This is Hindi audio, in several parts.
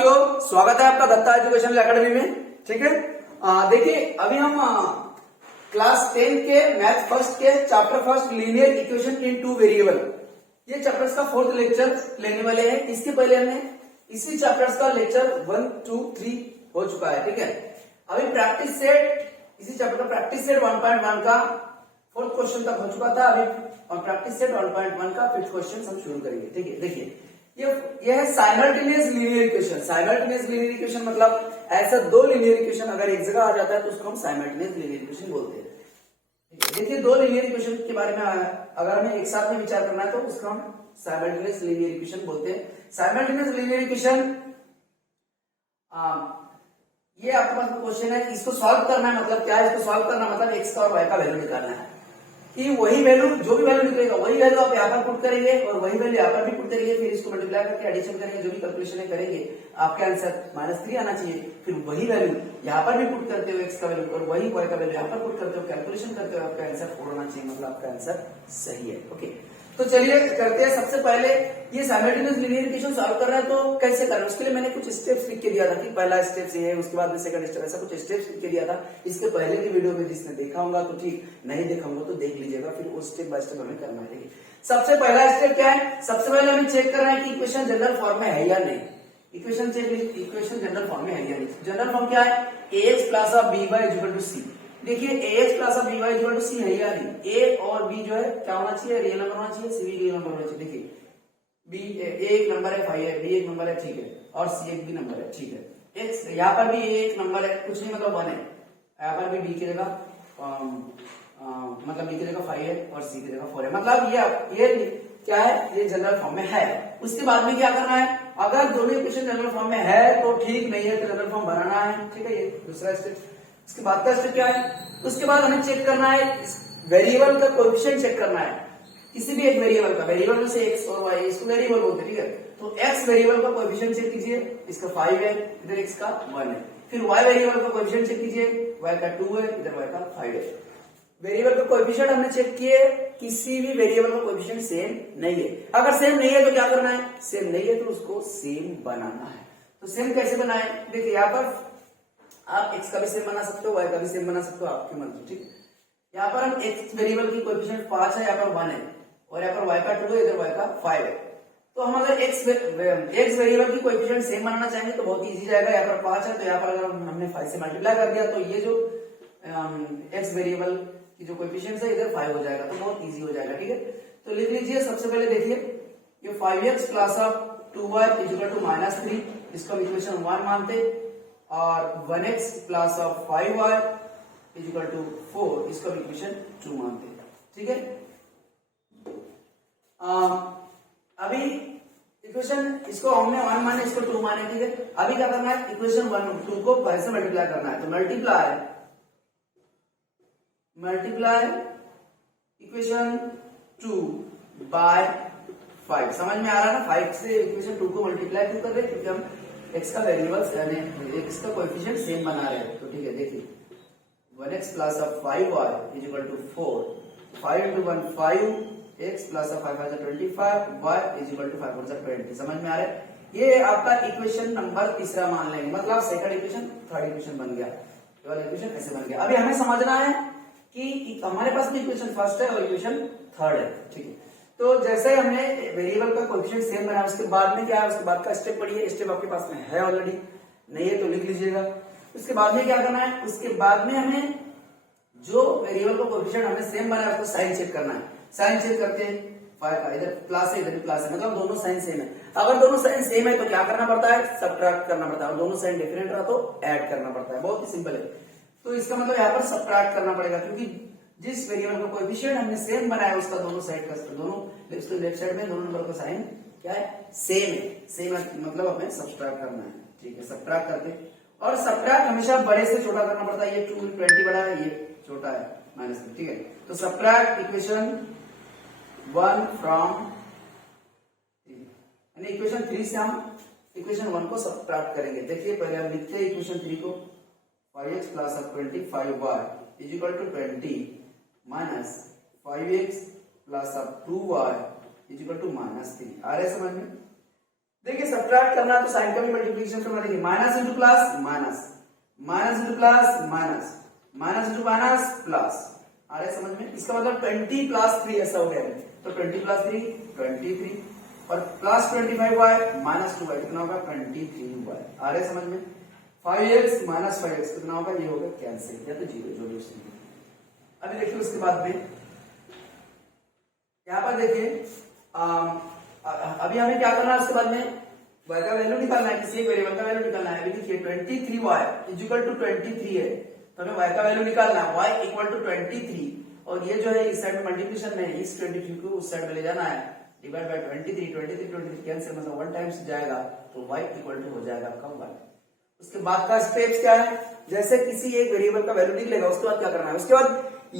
साथियों, स्वागत है आपका दत्ता एजुकेशनल एकेडमी में। ठीक है, देखिए अभी हम क्लास 10 के मैथ फर्स्ट के chapter first linear equation in two variable, ये चैप्टर्स का फोर्थ लेक्चर लेने वाले हैं। इसके पहले हमने इसी चैप्टर्स का लेक्चर 1, 2, 3 हो चुका है। ठीक है, अभी प्रैक्टिस सेट, इसी चैप्टर का प्रैक्टिस सेट 1.1 का फोर्थ क्वेश्चन तक हो चुका था। अभी प्रैक्टिस सेट 1.1 का फिफ्थ क्वेश्चन हम शुरू करेंगे। ठीक है, देखिए ये है simultaneous linear equation. Simultaneous linear equation मतलब ऐसा दो लीनियर इक्वेशन अगर एक जगह आ जाता है तो उसको हम साइमल्टेनियस लीनियर इक्वेशन बोलते हैं। देखिए दो लीनियर इक्वेशन के बारे में अगर हमें एक साथ में विचार करना है तो उसको हम साइमल्टेनियस लीनियर इक्वेशन बोलते हैं। साइमल्टेनियस लीनियर इक्वेशन, ये आपके पास क्वेश्चन है, इसको सॉल्व करना है मतलब क्या है? इसको सॉल्व करना मतलब एक्स का और वाई का वैल्यू निकालना है कि वही वैल्यू, जो भी वैल्यू निकलेगा वही वैल्यू आप यहाँ पर पुट करेंगे और वही वैल्यू यहाँ पर भी पुट करेंगे, फिर इसको मल्टीप्लाई करके एडिशन करेंगे, जो भी कैलकुलेशन करेंगे आपका आंसर -3 आना चाहिए। फिर वही वैल्यू यहाँ पर भी पुट करते हो एक्स का वैल्यू और वही वाई का वैल्यू यहाँ पर पुट करते हो, कैलकुलेशन करते हो, आपका आंसर 4 आना चाहिए, मतलब आपका आंसर सही है। ओके, तो चलिए करते हैं। सबसे पहले ये साइमल्टेनियस लीनियर इक्वेशन सॉल्व कर रहा है तो कैसे करना है उसके लिए मैंने कुछ स्टेप्स लिख के दिया था कि पहला स्टेप ये है, उसके बाद में सेकंड स्टेप, ऐसा कुछ स्टेप्स लिख के दिया था। इसके पहले की वीडियो में जिसने देखा होगा तो ठीक, नहीं देखा होगा तो देख लीजिएगा, फिर वो स्टेप बाय स्टेप हमें करना है। सबसे पहला स्टेप क्या है? सबसे पहले हमें चेक करना है कि इक्वेशन जनरल फॉर्म में है या नहीं। Equation check, equation general form में है या नहीं। जनरल फॉर्म क्या है? ax plus of by equal to c। देखिए ax plus of by equal to c है या नहीं। a और b जो है क्या होना चाहिए? रियल नंबर होना चाहिए, c भी रियल नंबर होना चाहिए। देखिए b a एक नंबर है, 5 है, b एक नंबर है, ठीक है, और c एक भी नंबर है, ठीक है। x यहाँ पर भी a एक नंबर है, कुछ नहीं मतलब 1 है, यहाँ पर भी b की जगह मतलब b की जगह 5 है और c की जगह 4 है, मतलब ये क्या है? ये जनरल फॉर्म में है। उसके बाद में क्या करना है? अगर दोनों इक्वेशन जनरल फॉर्म में है तो ठीक, नहीं है तो जनरल फॉर्म बनाना है। ठीक है, ये दूसरा स्टेप। उसके बाद का स्टेप क्या है? उसके बाद हमें चेक करना है वेरिएबल का कोएफिशिएंट चेक करना है, किसी भी एक वेरिएबल का। वेरिएबल में से x और y, इसको वेरिएबल बोलते हैं। ठीक है, तो x वेरिएबल का कोएफिशिएंट चेक कीजिए, इसका 5 है, इधर x का 1 है। फिर y वेरिएबल का कोएफिशिएंट चेक कीजिए, y का 2 है, इधर y का 5 है। वेरिएबल का कोएफिशिएंट हमने चेक किए, किसी भी वेरिएबल का कोएफिशिएंट सेम नहीं है। अगर सेम नहीं है तो क्या करना है? सेम नहीं है तो उसको सेम बनाना है। तो सेम कैसे बनाए? देखिए यहाँ पर आप x का भी सेम बना सकते हो, y का भी सेम बना सकते हो, आपकी मर्जी। ठीक, यहाँ पर हम x वेरिएबल की कोएफिशिएंट 5 है, यहाँ पर 1 है, और यहाँ पर y का 2 है, इधर y का 5 है। तो हम अगर x वेरिएबल की कोएफिशिएंट सेम बनाना चाहेंगे तो बहुत इजी जाएगा। यहाँ पर 5 है तो यहाँ पर अगर हमने 5 से मल्टीप्लाई कर दिया तो ये जो x वेरिएबल की जो कोएफिशिएंट है इधर 5 हो जाएगा, तो बहुत इजी हो जाएगा। ठीक है, तो लिख लीजिए। सबसे पहले देखिए ये 5x plus of 2y equal to -3, इसको हम इक्वेशन 1 मानते, और 1x plus of 5y equal to 4, इसको हम इक्वेशन 2 मानते हैं। ठीक है, अभी इक्वेशन, इसको हमने 1 माने, इसको 2 माने। ठीक है, अभी क्या करना है? इक्वेशन 1 और 2 को 5 से मल्टीप्लाई करना है, तो मल्टीप्लाई इक्वेशन 2 बाय 5। समझ में आ रहा है ना? 5 से इक्वेशन 2 को मल्टीप्लाई क्यों कर रहे हैं? क्योंकि हम x का वेरिएबल यानी x का कोएफिशिएंट सेम बना रहे हैं। तो ठीक है, देखिए 1x plus of 5y equal to 4, 5 into 1 5, x plus of 5 25, y equal to 5 20। समझ में आ रहा है? ये आपका इक्वेशन नंबर तीसरा मान लेंगे, मतलब सेकंड इक्वेशन, थर्ड इक्वेशन बन गया, केवल इक्वेशन ऐसे बन गया। अभी हमें समझना है कि हमारे पास में इक्वेशन फर्स्ट है और इक्वेशन थर्ड है। ठीक है, तो जैसे हमने वेरिएबल का कोएफिशिएंट सेम बनाया, उसके बाद में क्या है? उसके बाद का स्टेप पढ़िए, स्टेप आपके पास में है ऑलरेडी, नहीं है तो लिख लीजिएगा। उसके बाद में क्या करना है? उसके बाद में हमें जो वेरिएबल का कोएफिशिएंट हमने सेम बनाया उसको साइन चेक करना है। साइन चेक करते हैं, 5 का इधर प्लस है, इधर भी प्लस है, मतलब दोनों साइन सेम है। अगर दोनों साइन सेम है तो क्या करना पड़ता है? सब्ट्रैक्ट करना पड़ता है, और दोनों साइन डिफरेंट रहा तो ऐड करना पड़ता है। बहुत ही सिंपल है। तो इसका मतलब यहाँ पर सब्ट्रैक्ट करना पड़ेगा, क्योंकि जिस वेरिएबल का कोएफिशिएंट हमने सेम बनाया उसका दोनों साइड का, दोनों लेफ्ट साइड में दोनों नंबर का साइन क्या है? सेम है। सेम मतलब हमें सब्ट्रैक्ट करना है। ठीक है, सब्ट्रैक्ट करते, और सब्ट्रैक्ट हमेशा बड़े से छोटा करना पड़ता है। ये 220 बड़ा है, ये छोटा है -3। ठीक है, तो सब्ट्रैक्ट इक्वेशन 1 फ्रॉम, यानी इक्वेशन 3 से हम इक्वेशन 1 को सब्ट्रैक्ट करेंगे। देखिए पहले हम लिखते हैं इक्वेशन 3 को, 5x plus of 25y equal to 20 minus 5x plus of 2y equal to -3। आ रहे समझ में? देखिए सब्ट्रैक्ट करना है तो साइन का भी मल्टीप्लिकेशन करना, देखिए minus into plus minus, minus into plus minus, minus into minus plus. आ रहा है समझ में? इसका मतलब 20 प्लस 3 ऐसा हो गया है। तो 20 प्लस 3 23 और प्लस 25y माइनस 2y कितना होगा 23y। आ रहा है समझ में? 5x माइनस 5x कितना होगा, ये होगा कैंसिल या तो जीरो, जो भी उसमें। अभी देखिए उसके बाद में यहाँ पर देखिए अभी हमें क्या करना है, उसके बाद में y का वैल्यू निकालना है, किसी एक वेरिएबल का वैल्यू निकालना है। अभी देखिए 23y इज इक्वल टू 23 है, तो हमें y का वैल्यू निकालना है, y इक्वल टू 23 और ये जो है इस साइड में मल्टीप्लिकेशन में इस 23 को उस साइड में ले जाना है, डिवाइड बाय 23 कैंसिल मतलब 1 टाइम्स जाएगा, तो y इक्वल टू हो जाएगा आपका 1। उसके बाद का स्टेप्स क्या है, जैसे किसी एक वेरिएबल का वैल्यू निकलेगा उसके बाद क्या करना है, उसके बाद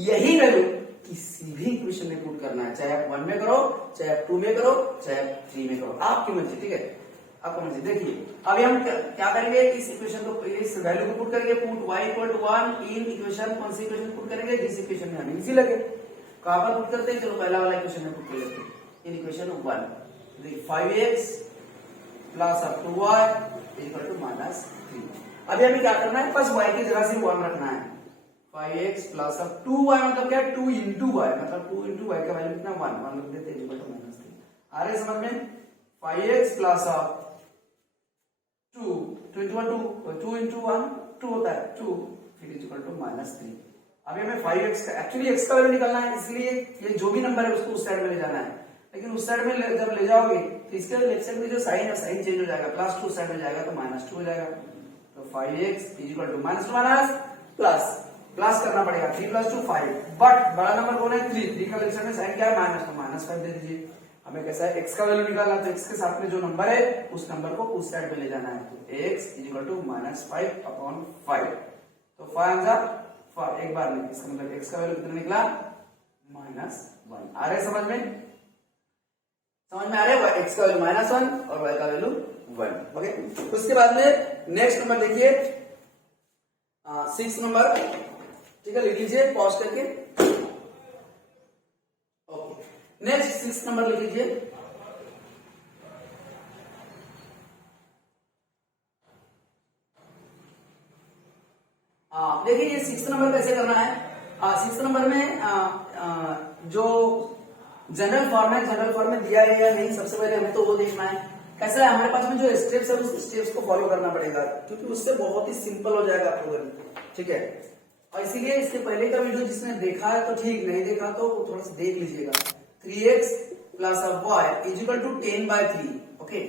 यही वैल्यू किसी भी इक्वेशन में पुट करना है, चाहे आप 1 में करो, चाहे आप 2 में करो, चाहे आप 3 में करो, आपकी मर्जी, ठीक है, आपको मर्जी। देखिए अभी हम क्या करेंगे, इस इक्वेशन को, इस वैल्यू को पुट करेंगे, put y equal to 1 in equation, कौन सी इक्वेशन पुट करेंगे, जिस इक्वेशन में हमें इजी लगे। कहां पर पुट करते हैं, चलो पहला वाला इक्वेशन में पुट कर लेते हैं, इन इक्वेशन 1। देखिए 5x plus 2y equal to minus 3। अभी हमें क्या करना है, फर्स्ट y की जगह से 1 रखना है, 5x प्लस 2y मतलब क्या है 2 इंटू y, मतलब 2 इंटू y का वैल्यू कितना 1 रख देते हैं, इक्वल टू माइनस 3। आ रहे समझ में? 5x प्लस 2 2 इंटू 1 2 होता है 2, फिर इक्वल टू माइनस 3। अभी हमें 5x का एक्चुअली x का वैल्यू निकालना है, इसलिए ये जो भी नंबर है उसको उस साइड में ले जाना है, लेकिन उस साइड में जब ले जाओगे तो इसके लेफ्ट साइड में जो साइन है साइन चेंज हो जाएगा, प्लस 2 साइड में जाएगा तो माइनस 2 हो जाएगा। तो 5x equal to minus plus plus करना पड़ेगा, 3 प्लस 2 5, बट बड़ा नंबर कौन है 3 का लेफ्ट साइड में साइन क्या है माइनस, तो माइनस 5 दे दीजिए। हमें कैसा है, x का वैल्यू निकालना, तो x के साथ में जो नंबर है उस नंबर को उस साइड में ले जाना है, तो x equal to minus 5 upon 5, तो 5 एक बार में, इसका मतलब x का वैल्यू कितना निकला माइनस 1। आ रहे समझ में? समझ में आ रहे हैं? x का वैल्यू माइनस 1 और y का वैल्यू 1। ओके, उसके बाद में नेक्स्ट नंबर देखिए 6 नंबर, ठीक है, लिख लीजिए पॉज करके। ओके, नेक्स्ट 6 नंबर लिख लीजिए। देखिए ये 6 नंबर कैसे करना है। 6 नंबर में जो जनरल फॉर्म है, जनरल फॉर्म में दिया है या नहीं, सबसे पहले हमें तो वो देखना है। कैसा है, हमारे पास में जो स्टेप्स है उस स्टेप्स को फॉलो करना पड़ेगा, क्योंकि उससे बहुत ही सिंपल हो जाएगा प्रोग्राम, ठीक है। और इसीलिए इसके पहले का वीडियो जिसने देखा है तो ठीक, नहीं देखा तो थोड़ा सा देख लीजिएगा। 3x plus y is equal to 10/3, okay,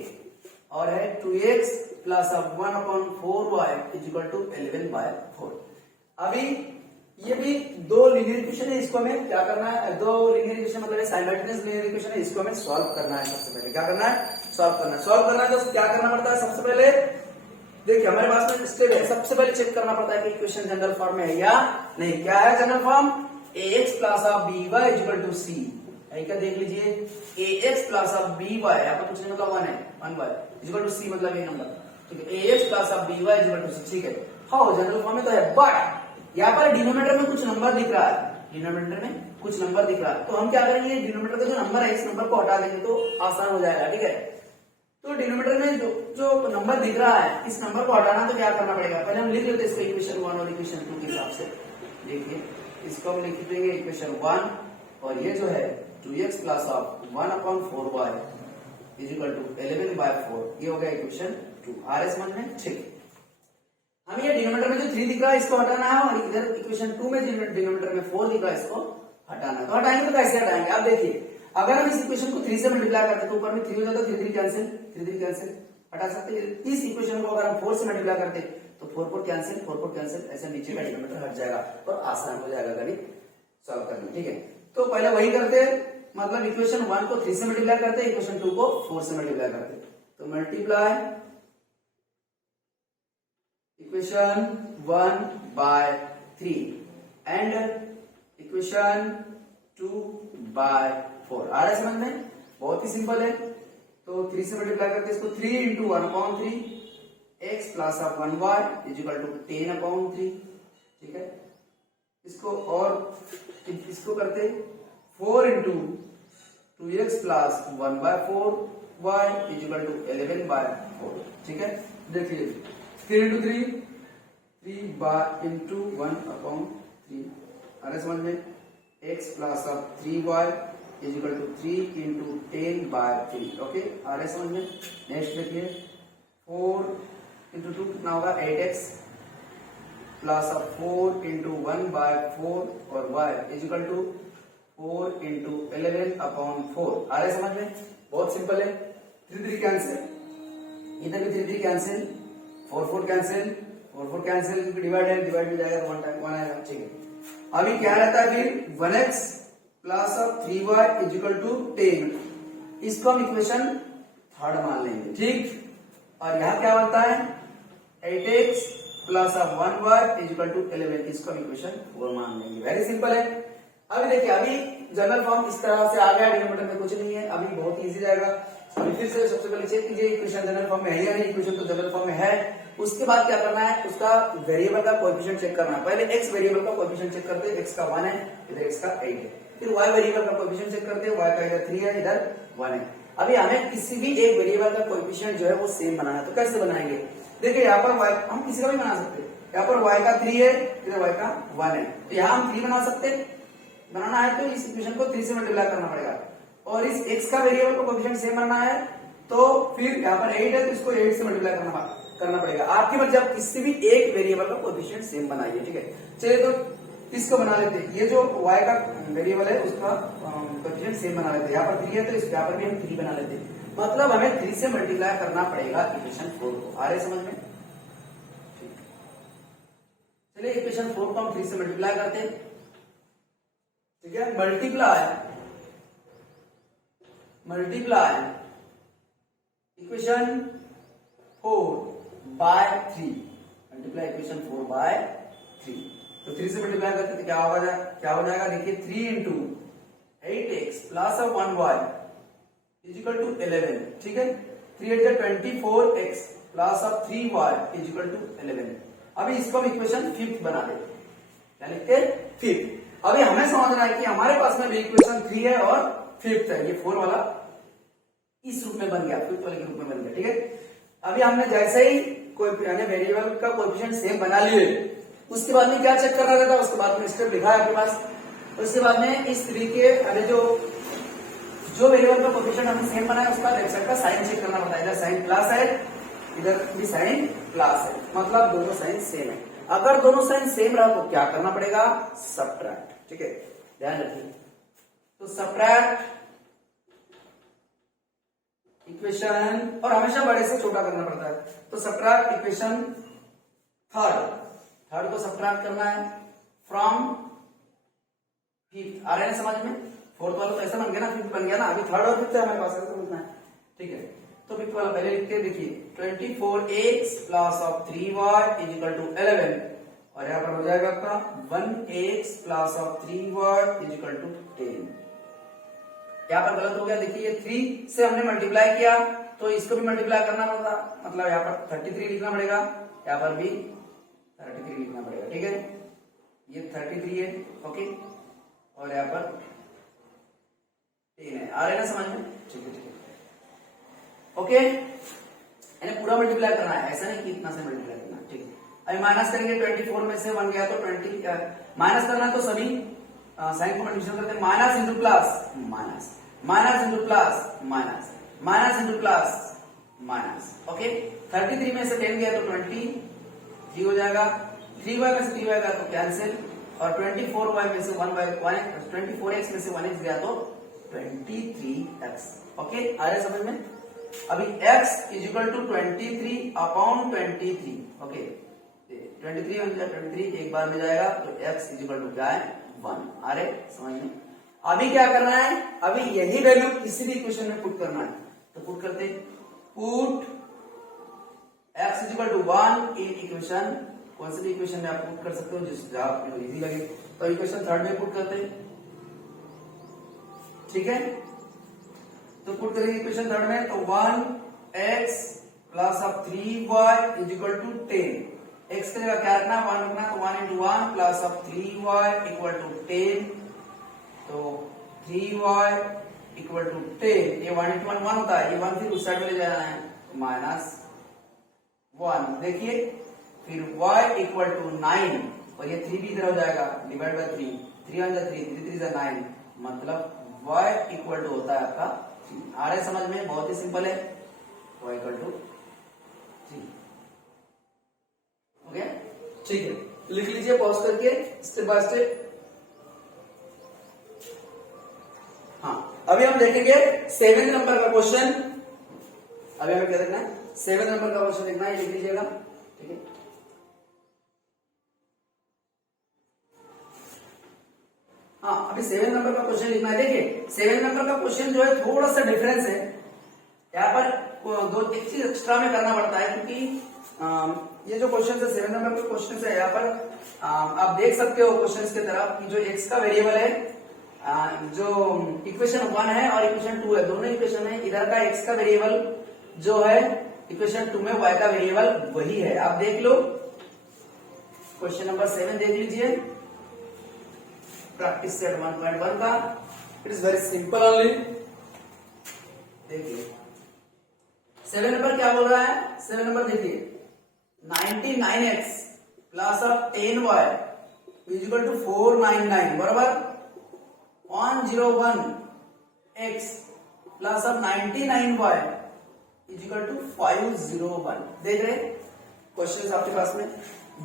और है 2x plus 1/4y is equal to 11/4। अभी ये भी दो लीनियर इक्वेशन है, इसको हमें क्या करना है, दो लीनियर इक्वेशन मतलब साइमल्टेनियस लीनियर इक्वेशन है, इसको हमें सॉल्व करना है। सबसे पहले क्या करना है, सॉल्व करना है। सॉल्व करना है तो क्या करना पड़ता है, सबसे पहले देखिए हमारे पास में स्टेप है, सबसे पहले चेक करना पड़ता है कि इक्वेशन जनरल फॉर्म में है या नहीं। क्या है general form, ax plus by equal to c, क्या देख लीजिए, ax प्लस by यहाँ पर कुछ नहीं मतलब 1 है, 1y इक्वल टू c मतलब ये नंबर, ठीक है, ax plus by equal to c, ठीक है। हाँ जनरल फॉर्म में तो है, बट यहाँ पर डिनोमिनेटर में कुछ नंबर दिख रहा है, डिनोमिनेटर में कुछ नंबर दिख रहा है, तो हम क्या करेंगे, डिनोमिनेटर का जो नंबर है इस नंबर को हटा देंगे तो आसान हो जाएगा, ठीक है। तो डिनोमिनेटर में जो नंबर दिख रहा है इस नंबर को हटाना, तो क्या करना पड़ेगा, पहले हम लिख लेते हैं इसको इक्वेशन 1 और इक्वेशन 2 के हिसाब से। देखिए इसको हम लिख देंगे इक्वेशन 1, और ये जो है 2x plus 1/4y is equal to 11/4, ये हो गया इक्वेशन 2। आ रहे समझ में, ठीक। हमें ये डिनोमिनेटर में जो 3 दिख रहा है इसको हटाना है, और इधर इक्वेशन 2 में डिनोमिनेटर में 4 दिख रहा है इसको हटाना है। तो हटाएंगे तो कैसे हटाएंगे, आप देखिए, अगर हम इस इक्वेशन को 3 से मल्टीप्लाई करते तो ऊपर में 3 हो जाता, 3 कैंसिल, 3 कैंसिल, हटा सकते हैं। इस इक्वेशन को अगर हम 4 से मल्टीप्लाई करते तो 4 कैंसिल, 4 कैंसिल, ऐसे नीचे का डिनोमिनेटर हट जाएगा और आसान हो जाएगा गणित सॉल्व करना, ठीक है। तो पहले वही करते हैं, मतलब इक्वेशन 1 को 3 से मल्टीप्लाई करते, इक्वेशन 2 को 4 से मल्टीप्लाई करते। तो multiply equation 1 by 3 and equation 2 by 4। आ रहा है समझ में, बहुत ही सिंपल है। तो 3 से मल्टीप्लाई करते हैं इसको, 3 इंटू 1/3 x प्लस 1y इज इक्वल टू 10/3, ठीक है। इसको और इसको करते 4 into 2x plus 1/4 y is equal to 11/4। ठीक है, देखिए 3 into 3 3 into 1/3। अरे समझ में, x plus of 3y is equal to 3 into 10/3। Okay, आ रहा है समझ में। नेक्स्ट देखिए 4 into 2 कितना होगा 8x प्लस ऑफ 4 into 1/4 और y is equal to 4 into 11/4। आ रहा है समझ में, बहुत सिंपल है। 3 3 कैंसिल, इधर भी 3 3 कैंसिल, 4 4 कैंसिल, 4 4 कैंसिल, डिवाइड है, डिवाइड में जाएगा 1 टाइम 1 आएगा। ठीक है, अभी क्या रहता है फिर 1x plus of 3y is equal to 10। इसको हम इक्वेशन थर्ड मान लेंगे। ठीक, और यहां क्या बनता है 8x plus of 1y is equal to 11। इसको हम इक्वेशन 4 मान लेंगे। वेरी सिंपल है। अभी देखिए, अभी जनरल फॉर्म इस तरह से आ गया, डिनोमिनेटर में कुछ नहीं है, अभी बहुत इजी जाएगा। अभी फिर से सबसे पहले चेक कीजिए इक्वेशन जनरल फॉर्म में है या नहीं। इक्वेशन तो जनरल फॉर्म में है। उसके बाद क्या करना है, उसका वेरिएबल का कोएफिशिएंट चेक करना है। पहले x वेरिएबल का कोएफिशिएंट चेक करते हैं, x का 1 है, इधर x का 8 है। फिर y वेरिएबल का कोएफिशिएंट चेक करते हैं, y का इधर 3 है, इधर 1 है। अभी हमें किसी भी एक वेरिएबल का कोएफिशिएंट जो है वो सेम बनाना है। तो कैसे बनाएंगे, देखिए यहाँ पर y हम किसी का भी बना सकते हैं। यहाँ पर y का 3 है, इधर y का 1 है, तो यहाँ हम 3 बना सकते हैं। बनाना है तो इस इक्वेशन को 3 से मल्टीप्लाई करना पड़ेगा। और इस x का वेरिएबल का कोएफिशिएंट सेम बनना है तो फिर यहाँ पर 8 है तो इसको 8 से मल्टीप्लाई करना पड़ेगा। आपकी मर्जी, आप किसी भी एक वेरिएबल का कोएफिशिएंट सेम बनाइए। ठीक है, चलिए तो इसको बना लेते हैं। ये जो y का वेरिएबल है उसका कोएफिशिएंट सेम बना लेते हैं। यहाँ पर 3 है तो यहाँ पर भी हम 3 बना लेते हैं। मतलब हमें 3 से मल्टीप्लाई करना पड़ेगा इक्वेशन 4 को। आ रहे समझ में। चलिए इक्वेशन 4 को हम 3 से मल्टीप्लाई करते हैं। ठीक है, multiply equation 4 by 3। Multiply equation 4 by 3। तो 3 से मल्टीप्लाई करते तो क्या हो जाएगा, देखिए 3 into 8x plus of 1y is equal to 11। ठीक है, 3 8 24x plus of 3y is equal to 11। अभी इसको हम इक्वेशन 5th बना देते हैं। क्या लिखते हैं, 5th। अभी हमें समझना है कि हमारे पास में भी इक्वेशन 3 है और 5th है। ये 4 वाला इस रूप में बन गया, 5th वाले के रूप में बन गया। ठीक है, अभी हमने जैसे ही कोई वेरिएबल का कोएफिशिएंट सेम बना लिए, उसके बाद में क्या चेक करना रहता है, उसके बाद में स्टेप लिखा है आपके पास। उसके बाद में इस तरीके अरे जो वेरिएबल का कोएफिशिएंट हमने सेम बनाया उसका लेफ्ट साइड का साइन चेक करना पड़ता है। इधर साइन प्लस है, इधर भी साइन प्लस है, मतलब दोनों साइन सेम है। अगर दोनों साइन सेम रहा तो क्या करना पड़ेगा, सब्ट्रैक्ट। ठीक है, ध्यान रखिए। तो सब्ट्रैक्ट इक्वेशन, और हमेशा बड़े से छोटा करना पड़ता है। तो सब्ट्रैक्ट इक्वेशन थर्ड को सब्ट्रैक्ट करना है फ्रॉम 5th। आ रहे हैं समझ में। 4th वाला तो ऐसा बन गया ना, 5th बन गया ना। अभी 3rd और 5th हमारे पास ऐसा समझना है। ठीक है, तो 5th वाला पहले लिखते हैं। देखिए 24x plus of 3y is equal to 11। और यहाँ पर हो जाएगा आपका 1x plus of 3y is equal to 10। यहाँ पर गलत हो गया, देखिए ये 3 से हमने मल्टीप्लाई किया तो इसको भी मल्टीप्लाई करना पड़ता, मतलब यहाँ पर 33 लिखना पड़ेगा, यहाँ पर भी 33 लिखना पड़ेगा। ठीक है, ये 33 है, ओके, और यहाँ पर 10 है। आ रहे ना समझ में। ठीक है, ओके, यानी पूरा मल्टीप्लाई करना है, ऐसा नहीं कि इतना से मल्टीप्लाई करना है। ठीक है, अभी माइनस करेंगे, 24 में से 1 गया तो 20 माइनस करना है तो सभी साइन को मल्टीप्लाई करते हैं। Minus into plus minus, minus into plus minus, minus into plus minus. Okay, 33 में से 10 गया तो 23 हो जाएगा। 3y में से 3y गया तो कैंसिल, और 24y में से 24x में से 1x गया तो 23x। ओके, आ रहा है समझ में। अभी x is equal to 23 upon 23। Okay, 23 बन जाए, 23 एक बार में जाएगा तो x इज इक्वल टू क्या है, 1। आ रहे समझ में। अभी क्या करना है, अभी यही वैल्यू किसी भी इक्वेशन में पुट करना है। तो पुट करते, put x is equal to 1 in equation, कौन सी भी इक्वेशन में आप पुट कर सकते हो जिस आपको इजी लगे। तो इक्वेशन 3rd में पुट करते हैं। ठीक है, तो पुट करेंगे इक्वेशन 3rd में, तो 1x plus of 3y is equal to 10। x की जगह क्या रखना, 1 रखना, तो 1 into 1 plus of 3y equal to 10। तो 3y इक्वल टू 10, ये 1 into 1 होता है, ये 1 फिर उस साइड में ले जाना है, -1 देखिए, फिर y इक्वल टू 9 और ये 3 भी इधर हो जाएगा, डिवाइड बाय 3, 3 1 3, 3 3 9, मतलब y इक्वल टू होता है आपका 3। आ रहा है समझ में? बहुत ही सिंपल है, y इक्वल टू 3। ओके, ठीक है, लिख लीजिए पॉज करके स्टेप बाय स्टेप। हाँ, अभी हम देखेंगे 7 नंबर का क्वेश्चन। अभी हमें क्या देखना है? 7 नंबर का क्वेश्चन देखना है, लिख लीजिएगा, ठीक है। हाँ, अभी 7 नंबर का क्वेश्चन लिखना है। देखिए 7 नंबर का क्वेश्चन जो है थोड़ा सा डिफरेंस है, यहाँ पर एक चीज एक्स्ट्रा में करना पड़ता है, क्योंकि ये जो क्वेश्चन है 7 नंबर के क्वेश्चन है, यहाँ पर आप देख सकते हो क्वेश्चन के तरफ कि जो x का वेरिएबल है, जो इक्वेशन 1 है और इक्वेशन 2 है, दोनों इक्वेशन है, इधर का x का वेरिएबल जो है इक्वेशन 2 में y का वेरिएबल वही है। आप देख लो क्वेश्चन नंबर 7 देख लीजिए, प्रैक्टिस सेट 1.1 का। It is very simple only. देखिए 7 नंबर क्या बोल रहा है? 7 नंबर देखिए, 99x plus of 10y is equal to 499 बराबर 101x plus of 99y is equal to 501। देख रहे क्वेश्चन आपके पास में?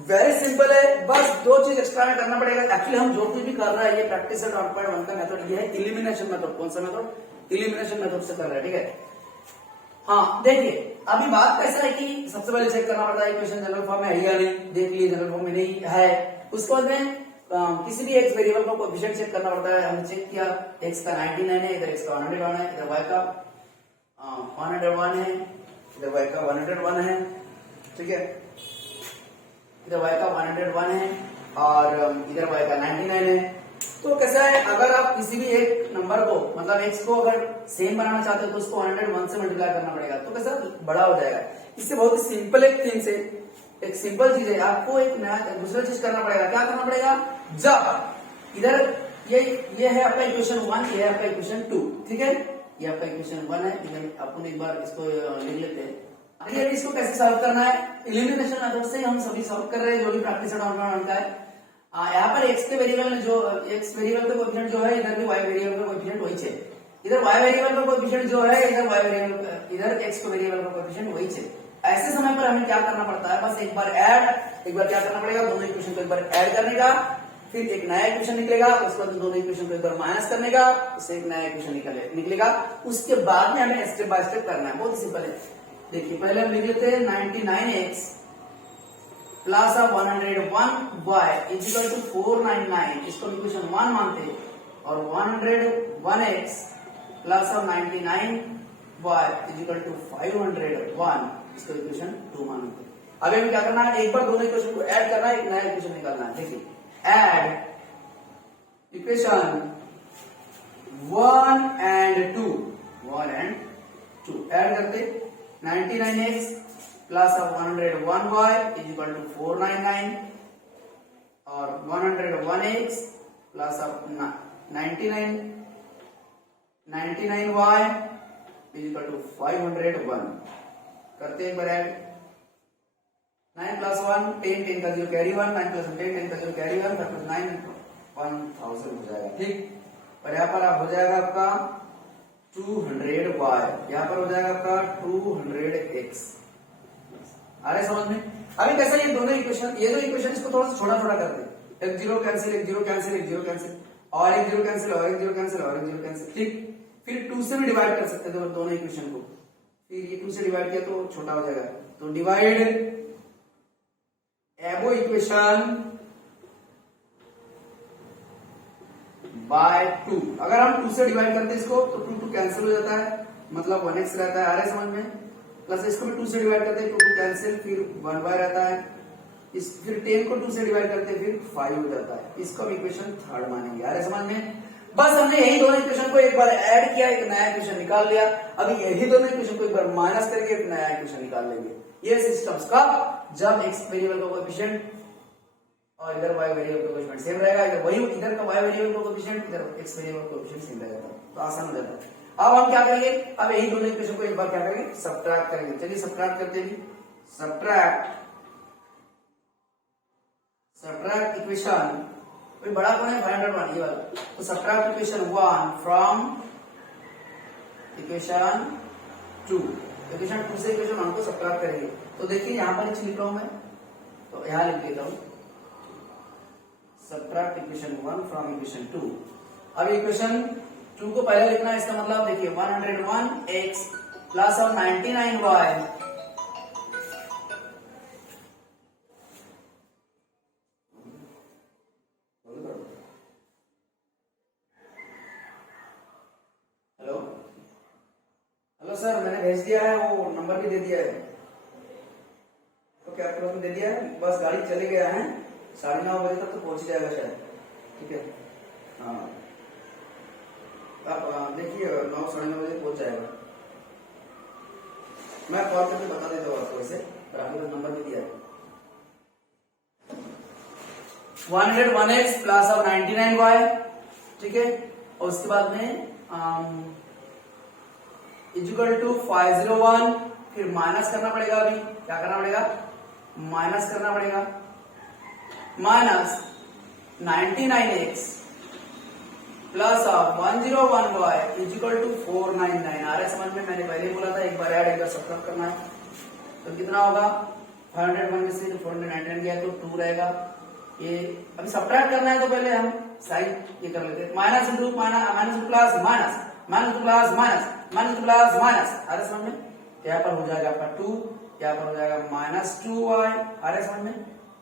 वेरी सिंपल है, बस दो चीज एक्स्ट्रा में करना पड़ेगा। एक्चुअली हम जो कुछ भी कर रहे हैं, ये प्रैक्टिस सेट 1.1 का मेथड ये है इलिमिनेशन मेथड। कौन सा मेथड? इलिमिनेशन मेथड से कर रहे हैं, ठीक है। हाँ देखिए, अभी बात कैसा है कि सबसे पहले चेक करना पड़ता है इक्वेशन जनरल फॉर्म में है या नहीं। देख लिए जनरल फॉर्म में नहीं है, उसके बाद में किसी भी एक्स वेरिएबल का कोएफिशिएंट चेक करना पड़ता है। हमने चेक किया, एक्स का 99 है, इधर एक्स का 101 है, इधर वाई का 101 है, इधर वाई का 101 है, ठीक है। इधर y का 101 है और इधर y का 99 है। तो कैसा है, अगर आप किसी भी एक नंबर को, मतलब x को अगर सेम बनाना चाहते हो तो उसको 101 से मल्टीप्लाई करना पड़ेगा, तो कैसा बड़ा हो जाएगा। इससे बहुत ही सिंपल एक थिंग से, एक सिंपल चीज है, आपको एक नया दूसरा चीज करना पड़ेगा। क्या करना पड़ेगा? जब इधर ये है आपका इक्वेशन 1, ये है आपका इक्वेशन 2, ठीक है। ये आपका इक्वेशन 1 है, इधर अपन एक बार इसको लिख लेते हैं। देखिए इसको कैसे सॉल्व करना है, इलिमिनेशन मेथड से हम सभी सॉल्व कर रहे हैं, जो भी प्रैक्टिस सेट 1.1 का है। यहाँ पर x के वेरिएबल में जो x वेरिएबल का कोएफिशिएंट जो है, इधर भी y वेरिएबल का कोएफिशिएंट वही है। इधर y वेरिएबल का कोएफिशिएंट जो है, इधर y वेरिएबल, इधर x के वेरिएबल का कोएफिशिएंट वही है। ऐसे समय पर हमें क्या करना पड़ता है? बस एक बार क्या करना पड़ेगा, दोनों इक्वेशन को एक बार ऐड करने का, फिर एक नया इक्वेशन निकलेगा, उसके बाद दोनों इक्वेशन को एक बार माइनस करने का, उससे एक नया इक्वेशन निकलेगा। उसके बाद में हमें स्टेप बाय स्टेप करना है, बहुत सिंपल है। देखिए पहले हम लिख लेते हैं 99x plus of 101y is equal to 499, इसको इक्वेशन 1 मानते हैं, और 101x plus of 99y is equal to 501, इसको इक्वेशन 2 मानते हैं। अब हमें क्या करना है? एक बार दोनों इक्वेशन को ऐड करना है, एक नया इक्वेशन निकालना है। देखिए ऐड इक्वेशन 1 and 2 ऐड करते 99x plus of 101y is equal to 499 और 101x plus of 99y is equal to 501 करते एक बार ऐड। 9 प्लस 1 10, 10 का 0 कैरी 1, 9 प्लस 10, 10 का 0 कैरी 1, 9 प्लस 9 1000 हो जाएगा, ठीक। और यहाँ पर आप हो जाएगा आपका 200y, यहाँ पर हो जाएगा आपका 200x। आ रहा है समझ में? अभी कैसा, ये दोनों इक्वेशन, ये दो इक्वेशन इसको थोड़ा सा छोटा छोटा करते हैं, एक जीरो कैंसिल, एक जीरो कैंसिल, एक जीरो कैंसिल, और एक जीरो कैंसिल, और एक जीरो कैंसिल, और एक जीरो कैंसिल, ठीक। फिर 2 से भी डिवाइड कर सकते हैं दोनों इक्वेशन को, फिर ये 2 से डिवाइड किया तो छोटा हो जाएगा, तो डिवाइड एबो इक्वेशन बाय 2। अगर हम 2 से डिवाइड करते हैं इसको तो 2 कैंसिल हो जाता है, मतलब 1x रहता है। आ रहा है समझ में? प्लस इसको भी 2 से डिवाइड करते हैं, 2 कैंसिल, फिर 1y रहता है। फिर 10 को 2 से डिवाइड करते हैं, फिर 5 हो जाता है। इसको हम इक्वेशन 3 मानेंगे। आ रहा है समझ में? बस हमने यही दोनों इक्वेशन को एक बार ऐड किया, एक नया इक्वेशन निकाल लिया। अभी यही दोनों इक्वेशन को एक बार माइनस करके एक नया इक्वेशन निकाल लेंगे। ये सिस्टम्स का जब x वेरिएबल का कोएफिशिएंट और इधर y वेरिएबल का कोएफिशिएंट सेम रहेगा, इधर वही इधर का y वेरिएबल का कोएफिशिएंट, इधर x वेरिएबल का कोएफिशिएंट सेम रहेगा, तो आसान हो जाता है। अब हम क्या करेंगे, अब यही दोनों इक्वेशन को एक बार क्या करेंगे, सब्ट्रैक्ट करेंगे। चलिए सब्ट्रैक्ट करते हैं। सब्ट्रैक्ट इक्वेशन, कोई बड़ा कौन है, 501 ये वाला। तो subtract equation 1 from equation 2, equation 2 से इक्वेशन 1 को सब्ट्रैक्ट करेंगे। तो देखिए यहां पर लिख रहा हूं मैं, तो यहां लिख देता हूं सब्ट्रैक्ट इक्वेशन 1 फ्रॉम इक्वेशन 2। अब इक्वेशन 2 को पहले लिखना है, इसका मतलब देखिए 101x plus of 99y sir मैंने भेज दिया है, वो नंबर भी दे दिया है, तो क्या आपके पास में दे दिया है, बस गाड़ी चले गया है, 9:30 बजे तक तो पहुंच जाएगा शायद, ठीक है। हाँ आप देखिए 9 साढ़े 9 बजे पहुंच जाएगा। मैं कॉल करके बता देता हूँ आपको, वैसे पर आपके पास नंबर भी दिया है। 101x प्लस ऑफ 99y, ठीक है। और उसके बाद में इक्वल टू 501, फिर माइनस करना पड़ेगा, अभी क्या करना पड़ेगा, माइनस करना पड़ेगा, minus 99x plus of 101y equal to 499। आ रहा है समझ में, मैंने पहले बोला था एक बार ऐड एक बार सब्ट्रैक्ट करना है, तो कितना होगा, 501 में से 499 गया तो 2 रहेगा। ये अभी सब्ट्रैक्ट करना है तो पहले हम साइन ये कर लेते हैं, minus into minus plus minus, minus plus minus, minus plus minus, आ रहा है समझ में। यहाँ पर हो जाएगा आपका 2, यहाँ पर हो जाएगा -2y, आ रहा है समझ में।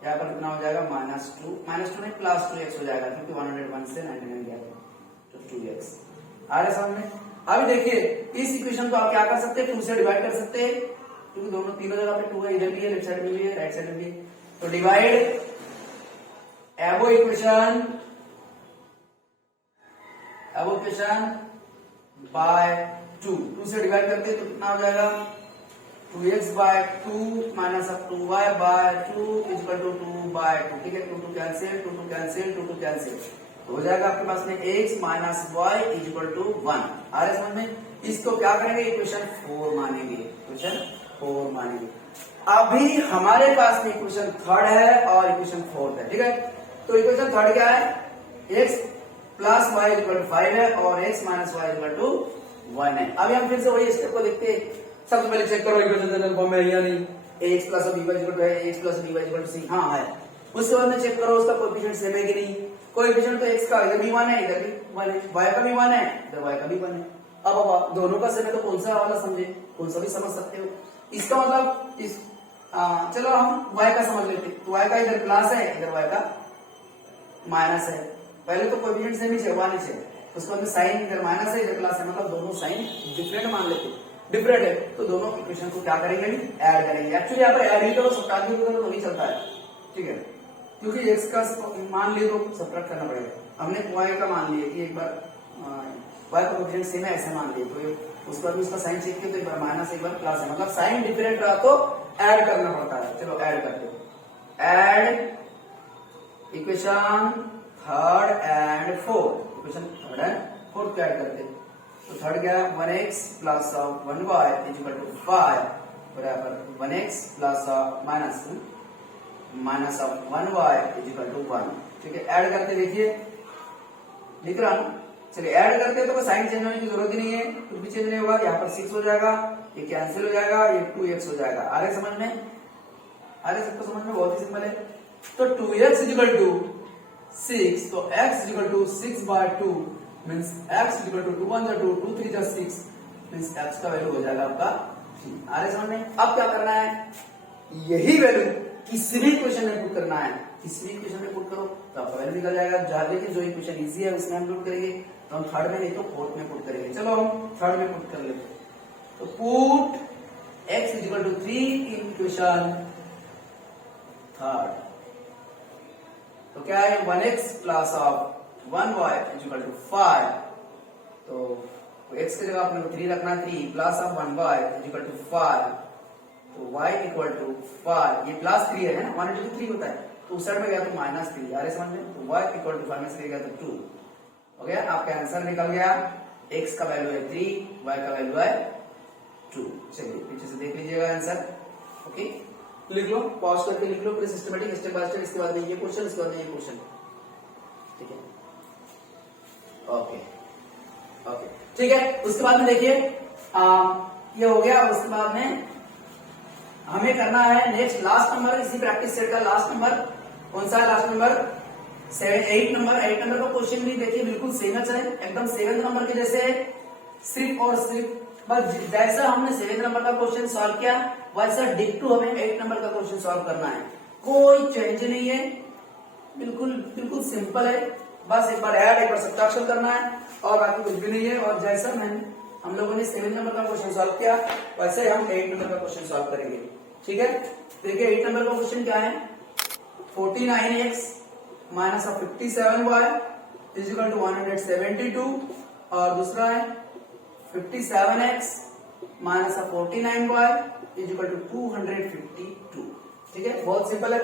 यहाँ पर कितना हो जाएगा, -2 नहीं प्लस 2x हो जाएगा, क्योंकि 101 से 99 गया तो 2x, आ रहा है समझ में। अभी देखिए इस इक्वेशन को आप क्या कर सकते हैं, 2 से डिवाइड कर सकते हैं, क्योंकि दोनों तीनों जगह पे 2 है, इधर भी है, लेफ्ट साइड में भी है, राइट साइड में भी है। तो डिवाइड एबो इक्वेशन बाय 2 से डिवाइड करते हैं तो कितना हो जाएगा, 2x by 2 minus 2y by 2 equal to 2 by 2, ठीक है। 2 कैंसिल, 2 कैंसिल, 2 कैंसिल, तो हो जाएगा आपके पास में x minus y equal to 1, आ रहा है समझ में। इसको क्या करेंगे, इक्वेशन 4 मानेंगे, इक्वेशन 4 मानेंगे। अभी हमारे पास में इक्वेशन 3 है और इक्वेशन 4 है, ठीक है। तो इक्वेशन 3 क्या है, x plus Y equal to 5 है और x minus Y equal to 1 है। अभी हम फिर से वही स्टेप को देखते हैं। सबसे पहले चेक करो इक्वेशन जनरल फॉर्म में है या नहीं, ax plus b equal to है, ax plus b equal to c, हाँ है। उसके बाद में चेक करो उसका कोएफिशिएंट सेम है कि नहीं। कोएफिशिएंट तो x का इधर भी 1 है, इधर भी 1 है, y का भी 1 है, इधर y का भी 1 है। अब दोनों का सेम है तो कौन सा वाला समझे, कौन सा भी समझ सकते हो। इसका मतलब इस चलो हम y का समझ लेते हैं। तो y का इधर प्लस है, इधर y का माइनस है। पहले तो कोएफिशिएंट सेम ही है, 1 ही है। उसके बाद में साइन इधर माइनस है, इधर प्लस है, मतलब दोनों साइन डिफरेंट मान लेते हैं। डिफरेंट है तो दोनों इक्वेशन को क्या करेंगे, ऐड करेंगे। एक्चुअली यहाँ पर ऐड ही करो, सब्ट्रैक्ट भी करो तो ही चलता है, ठीक है। क्योंकि x का मान लिए तो सब्ट्रैक्ट करना पड़ेगा। हमने y का मान लिया कि एक बार y का कोएफिशिएंट सेम है ऐसे मान लिए, तो उसके बाद उसका साइन चेक किया तो एक बार माइनस एक बार प्लस है, मतलब साइन डिफरेंट रहा तो ऐड करना पड़ता है। चलो ऐड करते हो, add equation 3rd and 4th, equation 3rd and 4th add करते हैं। तो थर्ड क्या है, 1x plus 1y equal to 5 बराबर 1x plus minus of 1y equal to 1, ठीक है। ऐड करते देखिए, लिख रहा हूं, चलिए ऐड करते हैं तो साइन चेंज होने की जरूरत ही नहीं है, कुछ भी चेंज नहीं होगा। यहाँ पर 6 हो जाएगा, ये कैंसिल हो जाएगा, ये 2x हो जाएगा। आ रहे समझ में, आ रहे सबको समझ में, बहुत ही सिंपल है। तो 2x इक्वल टू 6, तो x equal to 6 by 2 means x equal to 2 1 2 2 3 6 means x का वैल्यू हो जाएगा आपका 3। आ रहे समझ में। अब क्या करना है, यही वैल्यू किसी भी इक्वेशन में पुट करना है, किसी भी इक्वेशन में पुट करो तो आपका वैल्यू निकल जाएगा। देखिए जो इक्वेशन इजी है उसमें हम पुट करेंगे, तो हम थर्ड में नहीं तो फोर्थ में पुट करेंगे। चलो हम थर्ड में पुट कर लेते हैं। तो put x equal to 3 in equation third, तो क्या है 1x plus of 1y equal to 5, तो x की जगह आपने 3 रखना, 3 plus of 1y equal to 5, तो y इक्वल टू 5, ये प्लस 3 है ना, 1 इंटू 3 होता है, तो उस साइड में गया तो -3, आ रहे समझ में। तो y इक्वल टू 5 में से गया तो 2 हो गया, आपका आंसर निकल गया x का वैल्यू है 3, y का वैल्यू है 2। चलिए पीछे से देख लीजिएगा आंसर। ओके, लिख लो, पॉज करके लिख लो, फिर सिस्टमेटिक स्टेप बाय स्टेप। इसके बाद में ये क्वेश्चन, इसके बाद में ये क्वेश्चन। ठीक है, ओके ओके, ठीक है। उसके बाद में देखिए ये हो गया। उसके बाद में हमें करना है नेक्स्ट लास्ट नंबर, इसी प्रैक्टिस सेट का लास्ट नंबर। कौन सा है लास्ट नंबर? 8 नंबर। 8 नंबर का क्वेश्चन भी देखिए बिल्कुल सेम है, एकदम 7 नंबर के जैसे है, सिर्फ और सिर्फ बस जैसा हमने 7 नंबर का क्वेश्चन सॉल्व किया वैसा डिक्टो हमें 8 नंबर का क्वेश्चन सॉल्व करना है। कोई चेंज नहीं है, बिल्कुल बिल्कुल सिंपल है। बस एक बार ऐड, एक बार सब्ट्रैक्शन करना है और बाकी कुछ भी नहीं है। और जैसा हम लोगों ने 7 नंबर का क्वेश्चन सॉल्व किया वैसे हम 8 नंबर का क्वेश्चन सॉल्व करेंगे। ठीक है, देखिए 8 नंबर का क्वेश्चन क्या है? 49x minus 57y is equal to 172। और दूसरा है 57x minus 49y is equal to 252। ठीक है, बहुत सिंपल है।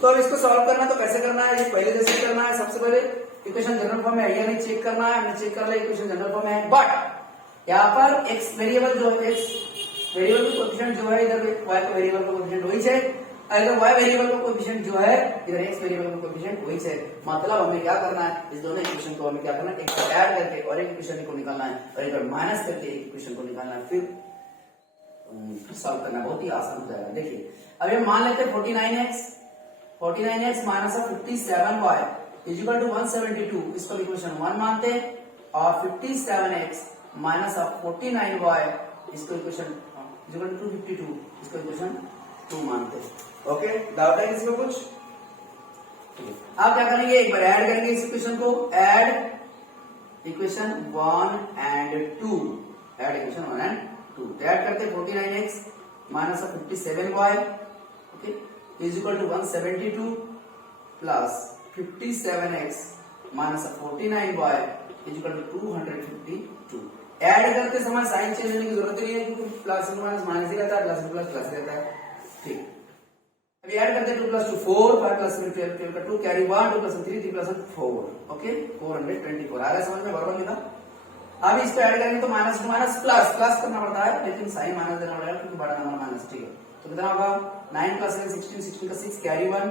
तो अब इसको सॉल्व करना है तो कैसे करना है? ये पहले जैसे करना है। सबसे पहले इक्वेशन जनरल फॉर्म में है या नहीं चेक करना है। हमने चेक कर लिया, इक्वेशन जनरल फॉर्म में है। बट यहाँ पर x वेरिएबल जो है, x वेरिएबल का कोएफिशिएंट जो है इधर y का वेरिएबल का कोएफिशिएंट वही है, अगर y वेरिएबल का कोएफिशिएंट जो है इधर x वेरिएबल का कोएफिशिएंट वही है। मतलब हमें क्या करना है, इस दोनों इक्वेशन को हमें क्या करना है, एक बार ऐड करके और एक इक्वेशन को निकालना है और एक बार माइनस करके एक इक्वेशन को निकालना है, फिर सॉल्व करना बहुत ही आसान हो जाएगा। देखिए अभी हम मान लेते हैं 49x minus 57y is equal to 172, इसको इक्वेशन 1 मानते हैं। और 57x माइनस 49y इसको इक्वेशन इज इक्वल टू 252, इसको इक्वेशन 2 मानते हैं। ओके, डाउट है किसी को कुछ? आप क्या करेंगे, एक बार ऐड करेंगे इस इक्वेशन को, add equation 1 and 2, add equation 1 and 2। Add करते 49x minus 57y okay is equal to 172 plus 57x minus 49y is equal to 252। Add करते समय साइन चेंज होने की जरूरत नहीं है क्योंकि प्लस माइनस माइनस ही रहता है, प्लस प्लस प्लस रहता है। ठीक, अभी ऐड करते 2 plus 2 4, 5 plus 12 2 carry 1, 2 plus 3 3 plus 4 okay 424। आ रहा है समझ में? बराबर लिखा। अब इसको ऐड करेंगे तो minus two minus plus plus करना पड़ता है, लेकिन साइन माइनस देना पड़ेगा क्योंकि बड़ा नंबर माइनस। ठीक है, तो कितना होगा? 9 प्लस 7 16, 16 का 6 कैरी 1,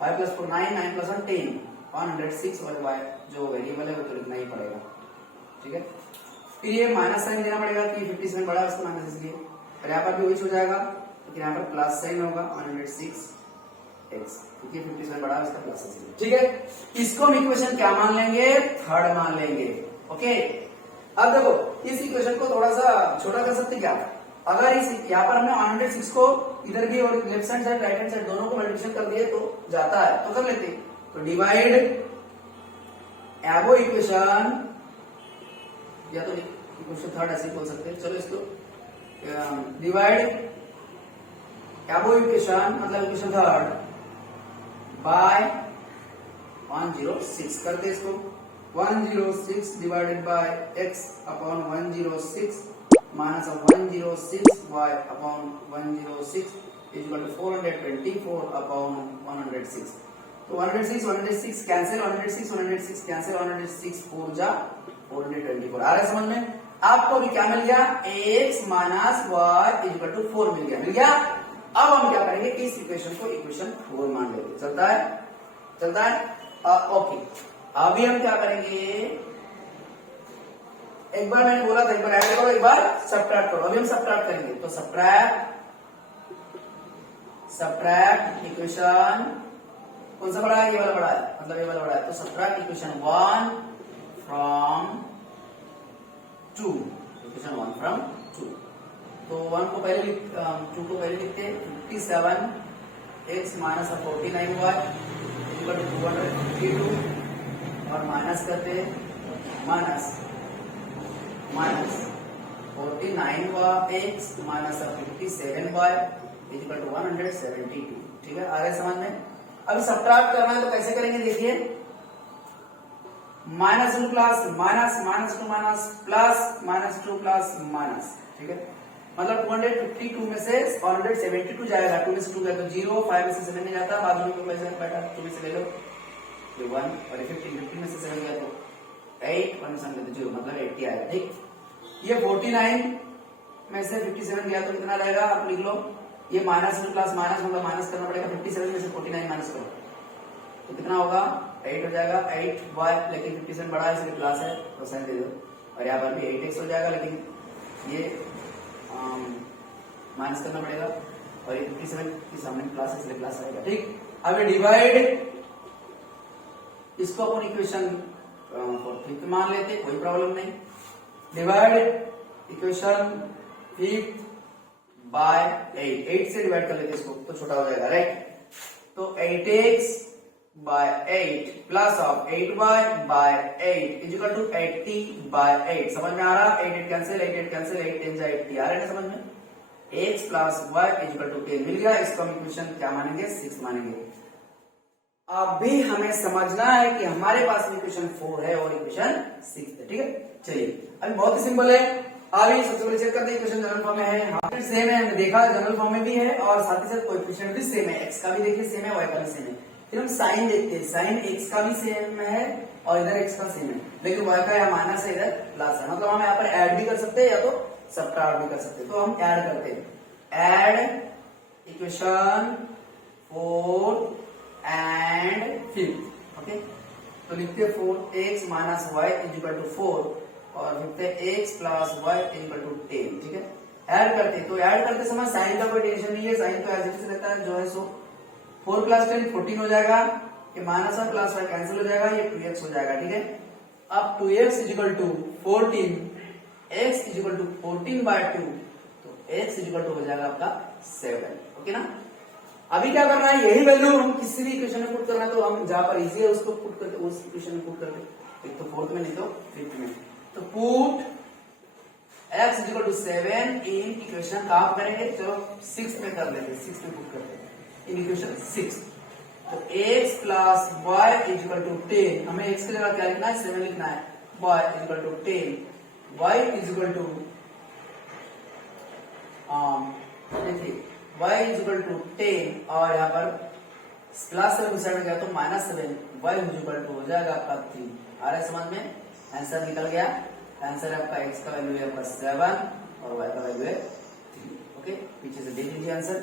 5 प्लस 4 9, 9 प्लस 1 10, 106 और y जो वेरिएबल है वो तो लिखना ही पड़ेगा। ठीक है, फिर ये माइनस साइन देना पड़ेगा कि 57 बड़ा है उसको माइनस इसलिए, और यहाँ पर भी वही हो जाएगा लेकिन यहाँ पर प्लस साइन होगा 106x क्योंकि 57 बड़ा है उसका प्लस है। ठीक है, इसको हम इक्वेशन क्या मान लेंगे? थर्ड मान लेंगे। ओके, अब देखो इस इक्वेशन को थोड़ा सा छोटा कर सकते क्या? अगर इस यहाँ पर हमने 106 को इधर भी और left hand side right hand side दोनों को मल्टीप्लिकेशन कर दिए तो जाता है, तो कर लेते। तो डिवाइड एबो इक्वेशन, या तो इक्वेशन थर्ड ऐसे बोल सकते हैं, चलो इसको डिवाइड एबो इक्वेशन मतलब इक्वेशन थर्ड बाय 106 करते इसको। 106 divided by x upon 106 minus 106y upon 106 is equal to 424 upon 106। तो 106 कैंसिल, 106 कैंसिल, 106 4 जा 424। आ रहा है समझ में? आपको भी क्या मिल गया? x minus y is equal to 4 मिल गया। अब हम क्या करेंगे, इस इक्वेशन को इक्वेशन 4 मान लेंगे। चलता है? चलता है? ओके, अभी हम क्या करेंगे, एक बार मैंने बोला था एक बार ऐड करो एक बार सब्ट्रैक्ट करो। अभी हम सब्ट्रैक्ट करेंगे तो सब्ट्रैक्ट इक्वेशन कौन सा बड़ा है? ये वाला बड़ा है, मतलब ये वाला बड़ा है। तो subtract equation 1 from 2, equation 1 from 2। तो 1 को पहले 2 को पहले लिखते हैं। 57x minus 49y equal to 252 और माइनस करते minus 49x minus 57y equal to 172। ठीक है, आ रहा है समझ में? अब सब्ट्रैक्ट करना है तो कैसे करेंगे देखिए, minus two plus minus, minus two minus plus, minus two plus minus. ठीक है, मतलब 252 में से 172 जाएगा, 2 में से 2 गया तो 0, 5 में से 7 नहीं जाता, बाद में बैठा 2 में से ले लो 1 और 15 में से 7 गया तो 8 1 संग लेते 0 मतलब 80 आएगा। ठीक, ये 49 में से 57 गया तो कितना रहेगा, आप लिख लो। ये माइनस में प्लस माइनस होगा, माइनस करना पड़ेगा। 57 में से 49 माइनस करो तो कितना होगा, 8 हो जाएगा। 8y, लेकिन 57 बड़ा है इसलिए प्लस है तो साइन दे दो। और यहाँ पर भी 8x हो जाएगा, लेकिन ये माइनस करना पड़ेगा। और ये 57 के सामने प्लस है इसलिए प्लस आएगा। ठीक, अब डिवाइड, इसको अपन इक्वेशन 5 मान लेते, कोई प्रॉब्लम नहीं। डिवाइड इक्वेशन 5 बाय 8 से डिवाइड कर लेते इसको तो छोटा हो जाएगा, राइट। तो 8x by 8 plus of 8y by 8 is equal to 80 by 8। समझ में आ रहा, 8 8 कैंसिल, 8 8 कैंसिल, 8 10 जा 80 आ रहा है ना समझ में। x plus y is equal to 10 मिल गया। इसको हम इक्वेशन क्या मानेंगे, 6 मानेंगे। अब भी हमें समझना है कि हमारे पास इक्वेशन 4 है और इक्वेशन 6 है। ठीक है, चलिए अभी बहुत ही सिंपल है। अभी सबसे पहले चेक करते हैं इक्वेशन जनरल फॉर्म में है, हाँ सेम है, हमने देखा जनरल फॉर्म में भी है और साथ ही साथ कोएफिशिएंट भी सेम है। x का भी देखिए सेम है, y का भी सेम है। फिर हम साइन देखते हैं, साइन x का भी सेम है और इधर x का सेम है, लेकिन y का यहाँ माइनस है, इधर प्लस है। मतलब हम यहाँ पर ऐड भी कर सकते हैं या तो सबट्रैक्ट भी कर सकते हैं। तो हम ऐड करते हैं, ऐड इक्वेशन 4 एंड 5। ओके, तो लिखते हैं 4x minus y is equal to 4 और लिखते हैं x plus y is equal to 10। ठीक है, ऐड करते हैं। तो ऐड करते समय साइन का कोई टेंशन नहीं है, साइन तो एज इट इज रहता है जो है सो। 4 प्लस 10 14 हो जाएगा, ये माइनस 1 प्लस 5 कैंसिल हो जाएगा, ये 2x हो जाएगा। ठीक है, अब 2x is equal to 14, x is equal to 14 by 2, तो x इज इक्वल टू हो जाएगा आपका 7। ओके ना। अभी क्या करना है, यही वैल्यू हम किसी भी इक्वेशन में पुट करना है, तो हम जहां पर इजी है उसको पुट करके उस इक्वेशन में पुट करके, एक तो 4th में नहीं तो 5th में। तो put x is equal to 7 in equation कहां करेंगे, चलो 6 में कर लेते हैं, 6 में पुट करते हैं इन इक्वेशन 6। तो x plus y is equal to 10, हमें x की जगह क्या लिखना है, 7 लिखना है। y is equal to 10, y is equal to देखिए y इज इक्वल टू 10 और यहाँ पर प्लस 7 साइड में गया तो minus 7, y is equal to हो जाएगा आपका 3। आ रहा है समझ में, आंसर निकल गया। आंसर है आपका x का वैल्यू है आपका 7 और y का वैल्यू है 3। ओके, पीछे से देख लीजिए आंसर।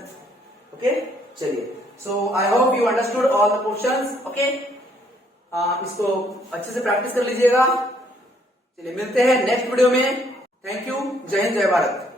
ओके, चलिए, so I hope you understood all the questions. Okay, इसको अच्छे से प्रैक्टिस कर लीजिएगा। चलिए मिलते हैं नेक्स्ट वीडियो में। थैंक यू, जय हिंद, जय भारत।